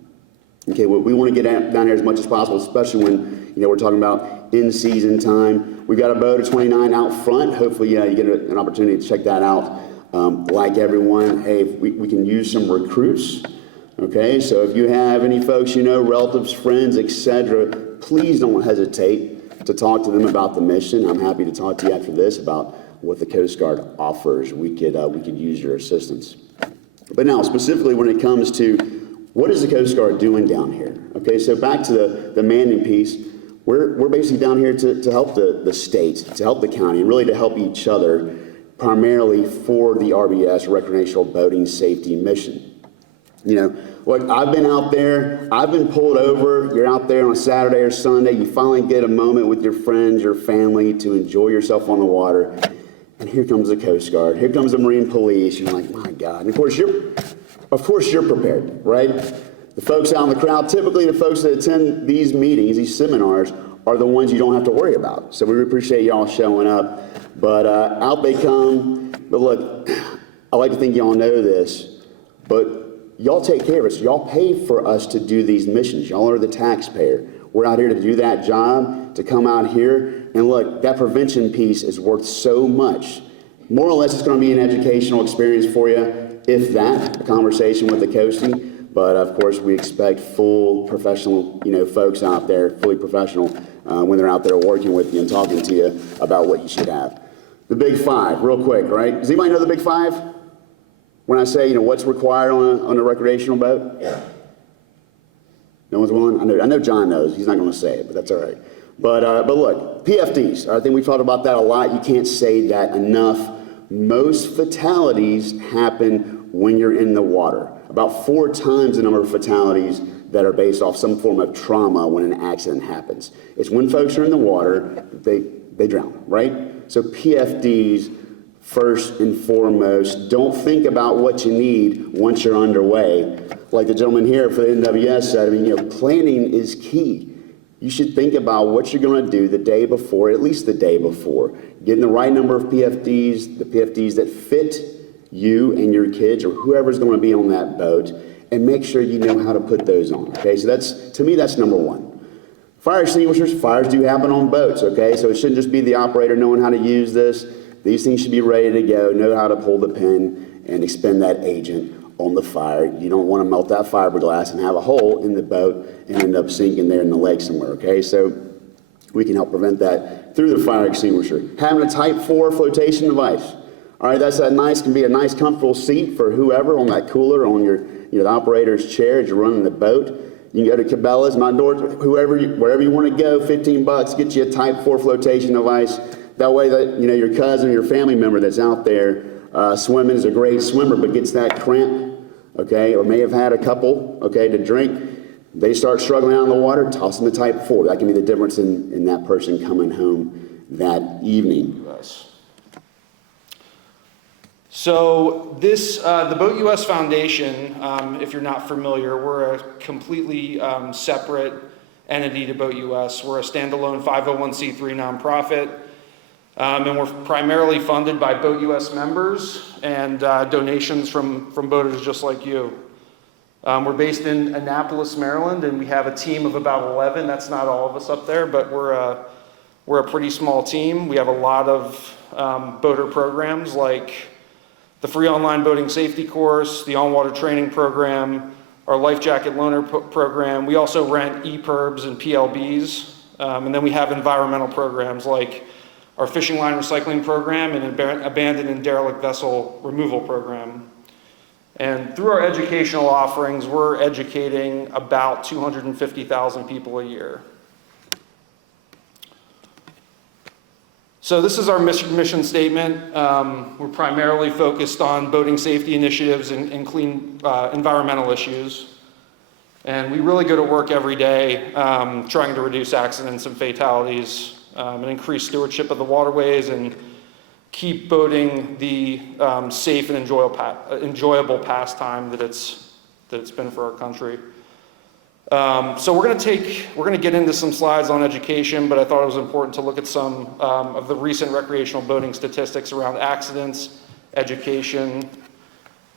Okay, well, we want to get down here as much as possible, especially when, we're talking about in-season time. We've got a boat of 29 out front. Hopefully, you get an opportunity to check that out. Like everyone, hey, we can use some recruits. Okay, so if you have any folks relatives, friends, etc., please don't hesitate to talk to them about the mission. I'm happy to talk to you after this about what the Coast Guard offers. We could use your assistance. But now, specifically when it comes to what is the Coast Guard doing down here? Okay, so back to the manning piece, we're basically down here to help the state, to help the county, and really to help each other, primarily for the RBS, Recreational Boating Safety Mission. Look, I've been out there, I've been pulled over, you're out there on a Saturday or Sunday, you finally get a moment with your friends, your family to enjoy yourself on the water, and here comes the Coast Guard, here comes the Marine Police, you're like, my God. And of course you're prepared, right? The folks out in the crowd, typically the folks that attend these meetings, these seminars, are the ones you don't have to worry about. So we appreciate y'all showing up, but out they come. But look, I like to think y'all know this, but y'all take care of us. Y'all pay for us to do these missions. Y'all are the taxpayer. We're out here to do that job, to come out here. And look, that prevention piece is worth so much. More or less, it's going to be an educational experience for you, if that, a conversation with the coastie. But of course, we expect full professional, folks out there, fully professional, when they're out there working with you and talking to you about what you should have. The Big Five, real quick, right? Does anybody know the Big Five? When I say, what's required on a recreational boat? Yeah. No one's willing? I know John knows. He's not going to say it, but that's all right. But look, PFDs. I think we've talked about that a lot. You can't say that enough. Most fatalities happen when you're in the water. About 4 times the number of fatalities that are based off some form of trauma when an accident happens. It's when folks are in the water, they drown, right? So PFDs, first and foremost, don't think about what you need once you're underway. Like the gentleman here for the NWS said, planning is key. You should think about what you're going to do the day before, at least the day before. Getting the right number of PFDs, the PFDs that fit you and your kids or whoever's going to be on that boat, and make sure you know how to put those on, okay? So to me, that's number one. Fire extinguishers, fires do happen on boats, okay? So it shouldn't just be the operator knowing how to use this. These things should be ready to go, know how to pull the pin and expend that agent on the fire. You don't want to melt that fiberglass and have a hole in the boat and end up sinking there in the lake somewhere, okay? So we can help prevent that through the fire extinguisher. Having a Type 4 flotation device. All right, can be a nice comfortable seat for whoever on that cooler, on your, the operator's chair as you're running the boat. You can go to Cabela's, my doors, wherever you want to go, $15, get you a Type 4 flotation device. That way that, your cousin or your family member that's out there swimming is a great swimmer but gets that cramp, okay, or may have had a couple, okay, to drink. They start struggling out in the water, toss them a Type 4. That can be the difference in that person coming home that evening. So this, the Boat US Foundation, if you're not familiar, we're a completely separate entity to Boat US. We're a standalone 501c3 nonprofit, and we're primarily funded by Boat US members and donations from boaters just like you. We're based in Annapolis, Maryland, and we have a team of about 11. That's not all of us up there, but we're a pretty small team. We have a lot of boater programs like the free online boating safety course, the on-water training program, our life jacket loaner program. We also rent EPIRBs and PLBs. And then we have environmental programs like our fishing line recycling program and abandoned and derelict vessel removal program. And through our educational offerings, we're educating about 250,000 people a year. So this is our mission statement. We're primarily focused on boating safety initiatives and clean environmental issues. And we really go to work every day trying to reduce accidents and fatalities and increase stewardship of the waterways and keep boating the safe and enjoyable pastime that it's been for our country. So we're going to get into some slides on education, but I thought it was important to look at some of the recent recreational boating statistics around accidents, education,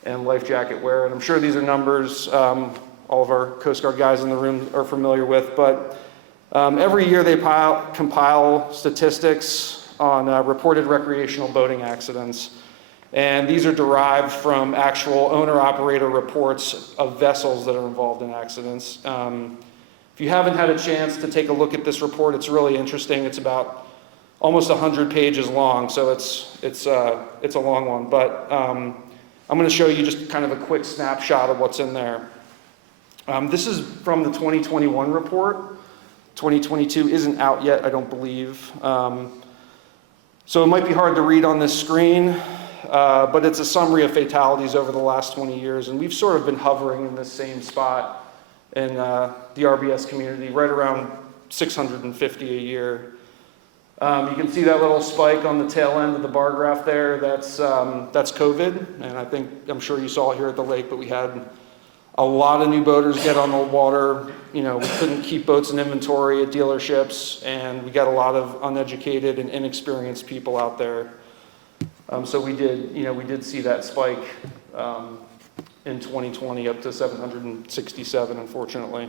and life jacket wear. And I'm sure these are numbers all of our Coast Guard guys in the room are familiar with, but every year they compile statistics on reported recreational boating accidents. And these are derived from actual owner-operator reports of vessels that are involved in accidents. If you haven't had a chance to take a look at this report, it's really interesting. It's about almost 100 pages long, so it's a long one. But I'm going to show you just kind of a quick snapshot of what's in there. This is from the 2021 report. 2022 isn't out yet, I don't believe. So it might be hard to read on this screen. But it's a summary of fatalities over the last 20 years, and we've sort of been hovering in this same spot in the RBS community, right around 650 a year. You can see that little spike on the tail end of the bar graph there. That's COVID, and I'm sure you saw it here at the lake, but we had a lot of new boaters get on the water. We couldn't keep boats in inventory at dealerships, and we got a lot of uneducated and inexperienced people out there. So we did see that spike in 2020 up to 767, unfortunately.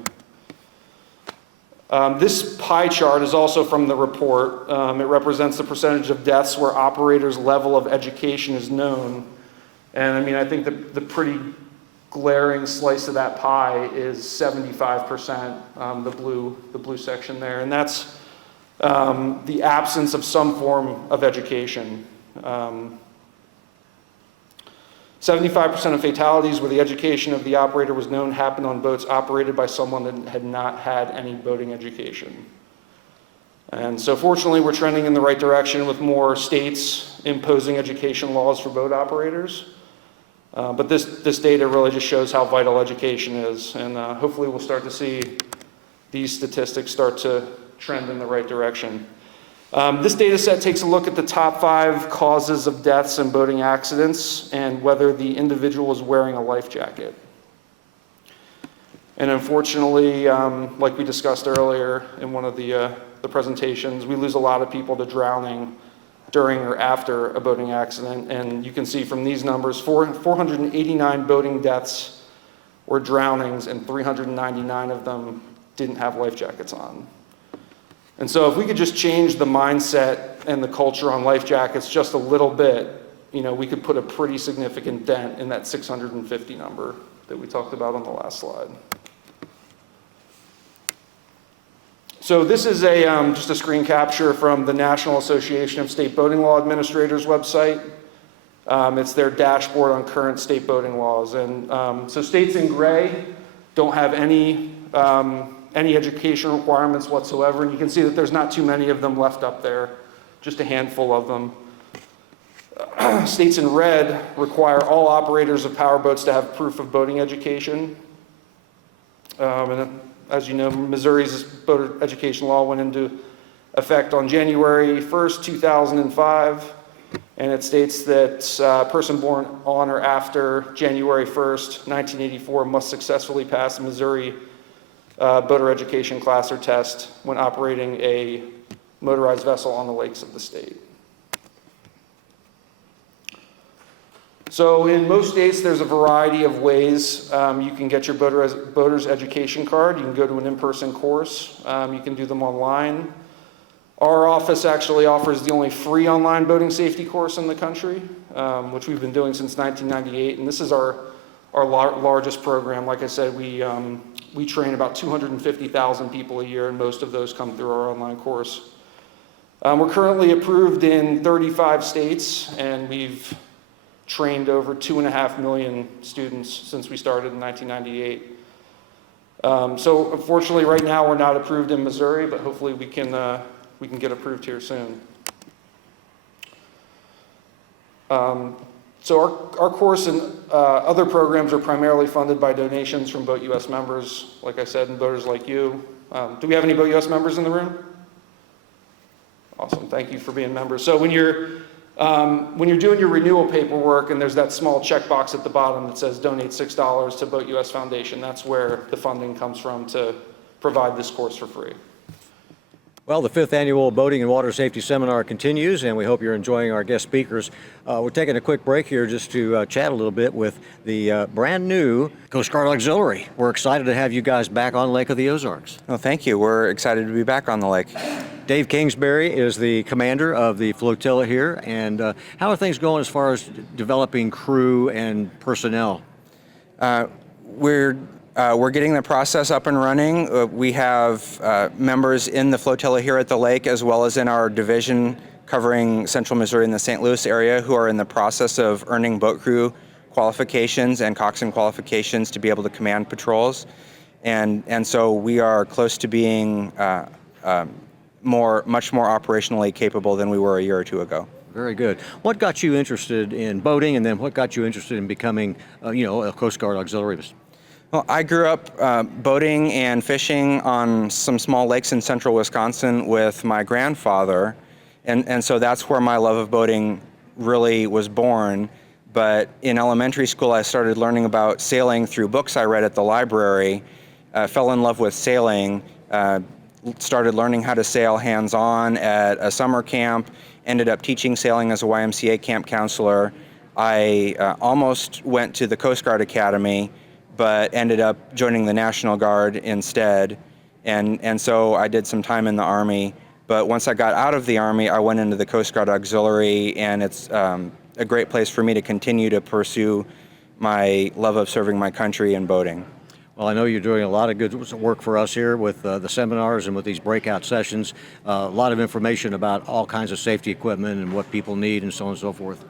This pie chart is also from the report. It represents the percentage of deaths where operators' level of education is known. And I think the pretty glaring slice of that pie is 75%, the blue section there. And that's the absence of some form of education. 75% of fatalities where the education of the operator was known happened on boats operated by someone that had not had any boating education. And so fortunately, we're trending in the right direction with more states imposing education laws for boat operators. But this data really just shows how vital education is. And hopefully we'll start to see these statistics start to trend in the right direction. This data set takes a look at the top 5 causes of deaths in boating accidents and whether the individual is wearing a life jacket. And unfortunately, like we discussed earlier in one of the presentations, we lose a lot of people to drowning during or after a boating accident. And you can see from these numbers, 489 boating deaths were drownings, and 399 of them didn't have life jackets on. And so if we could just change the mindset and the culture on life jackets just a little bit, we could put a pretty significant dent in that 650 number that we talked about on the last slide. So this is just a screen capture from the National Association of State Boating Law Administrators website. It's their dashboard on current state boating laws. And so states in gray don't have any education requirements whatsoever, and you can see that there's not too many of them left up there, just a handful of them. States in red require all operators of powerboats to have proof of boating education. And as you know, Missouri's boater education law went into effect on January 1st, 2005, and it states that a person born on or after January 1st, 1984 must successfully pass the Missouri boater education class or test when operating a motorized vessel on the lakes of the state. So in most states, there's a variety of ways you can get your boater's education card. You can go to an in-person course. You can do them online. Our office actually offers the only free online boating safety course in the country, which we've been doing since 1998. And this is our largest program. Like I said, we train about 250,000 people a year, and most of those come through our online course. We're currently approved in 35 states, and we've trained over 2.5 million students since we started in 1998. So unfortunately, right now we're not approved in Missouri, but hopefully we can get approved here soon. So our course and other programs are primarily funded by donations from Boat US members, like I said, and boaters like you. Do we have any Boat US members in the room? Awesome, thank you for being members. So when you're When you're doing your renewal paperwork and there's that small checkbox at the bottom that says donate $6 to Boat US Foundation, that's where the funding comes from to provide this course for free. Well, the 5th annual Boating and Water Safety Seminar continues, and we hope you're enjoying our guest speakers. We're taking a quick break here just to chat a little bit with the brand new Coast Guard Auxiliary. We're excited to have you guys back on Lake of the Ozarks. Well, thank you. We're excited to be back on the lake. Dave Kingsbury is the commander of the flotilla here, and how are things going as far as developing crew and personnel? We're getting the process up and running. We have members in the flotilla here at the lake, as well as in our division covering Central Missouri and the St. Louis area, who are in the process of earning boat crew qualifications and coxswain qualifications to be able to command patrols. And so we are close to being much more operationally capable than we were a year or two ago. Very good. What got you interested in boating, and then what got you interested in becoming, a Coast Guard auxiliary? Well, I grew up boating and fishing on some small lakes in central Wisconsin with my grandfather, and so that's where my love of boating really was born. But in elementary school, I started learning about sailing through books I read at the library, fell in love with sailing, started learning how to sail hands-on at a summer camp, ended up teaching sailing as a YMCA camp counselor. I almost went to the Coast Guard Academy, but ended up joining the National Guard instead. And so I did some time in the Army. But once I got out of the Army, I went into the Coast Guard Auxiliary, and it's a great place for me to continue to pursue my love of serving my country and boating. Well, I know you're doing a lot of good work for us here with the seminars and with these breakout sessions. A lot of information about all kinds of safety equipment and what people need and so on and so forth.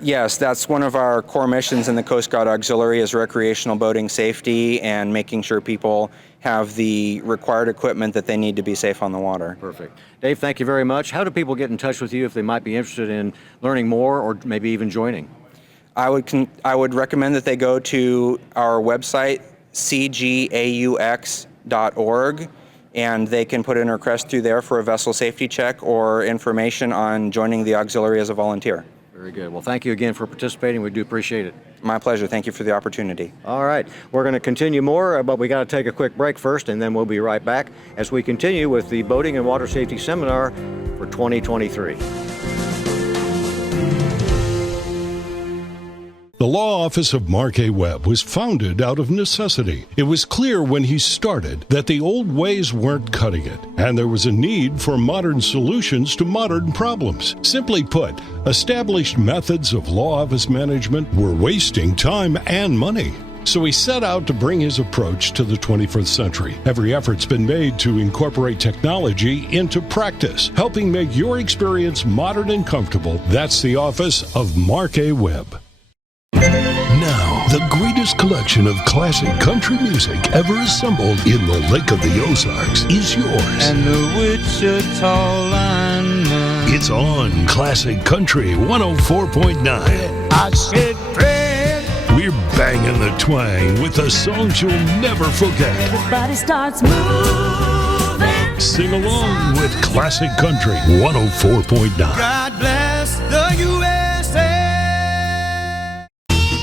Yes, that's one of our core missions in the Coast Guard Auxiliary is recreational boating safety and making sure people have the required equipment that they need to be safe on the water. Perfect. Dave, thank you very much. How do people get in touch with you if they might be interested in learning more or maybe even joining? I would recommend that they go to our website, cgaux.org, and they can put in a request through there for a vessel safety check or information on joining the auxiliary as a volunteer. Very good. Well, thank you again for participating. We do appreciate it. My pleasure. Thank you for the opportunity. All right. We're going to continue more, but we got to take a quick break first, and then we'll be right back as we continue with the Boating and Water Safety Seminar for 2023. The law office of Mark A. Webb was founded out of necessity. It was clear when he started that the old ways weren't cutting it, and there was a need for modern solutions to modern problems. Simply put, established methods of law office management were wasting time and money. So he set out to bring his approach to the 21st century. Every effort's been made to incorporate technology into practice, helping make your experience modern and comfortable. That's the office of Mark A. Webb. Now, the greatest collection of classic country music ever assembled in the Lake of the Ozarks is yours. And the Wichita lineman. It's on Classic Country 104.9. I said, Fred. We're banging the twang with the songs you'll never forget. Everybody starts moving. Sing along with Classic Country 104.9. God bless the USA.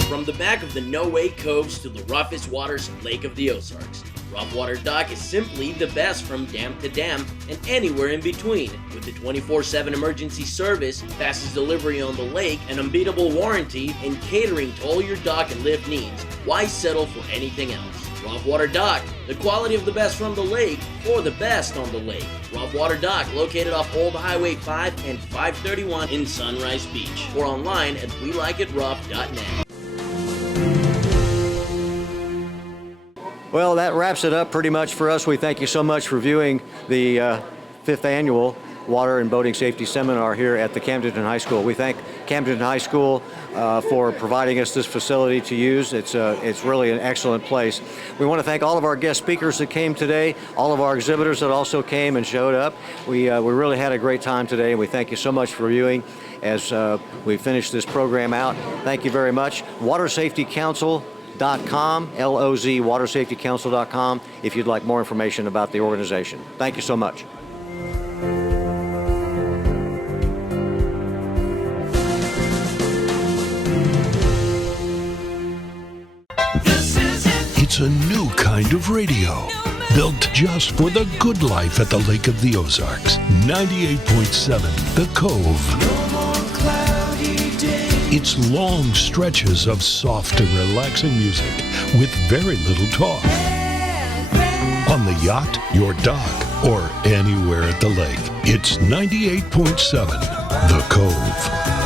From the back of the No Way Coves to the roughest waters of Lake of the Ozarks, Rough Water Dock is simply the best from dam to dam and anywhere in between. With the 24/7 emergency service, fastest delivery on the lake, an unbeatable warranty, and catering to all your dock and lift needs, why settle for anything else? Rough Water Dock, the quality of the best from the lake for the best on the lake. Rough Water Dock, located off Old Highway 5 and 531 in Sunrise Beach, or online at welikeItrough.net. Well, that wraps it up pretty much for us. We thank you so much for viewing the 5th annual Water and Boating Safety Seminar here at the Camdenton High School. We thank Camdenton High School for providing us this facility to use. It's really an excellent place. We want to thank all of our guest speakers that came today, all of our exhibitors that also came and showed up. We really had a great time today, and we thank you so much for viewing as we finish this program out. Thank you very much. WaterSafetyCouncil.com, LOZ, WaterSafetyCouncil.com, if you'd like more information about the organization. Thank you so much. It's a new kind of radio, built just for the good life at the Lake of the Ozarks. 98.7 The Cove. It's long stretches of soft and relaxing music with very little talk. On the yacht, your dock, or anywhere at the lake, it's 98.7 The Cove.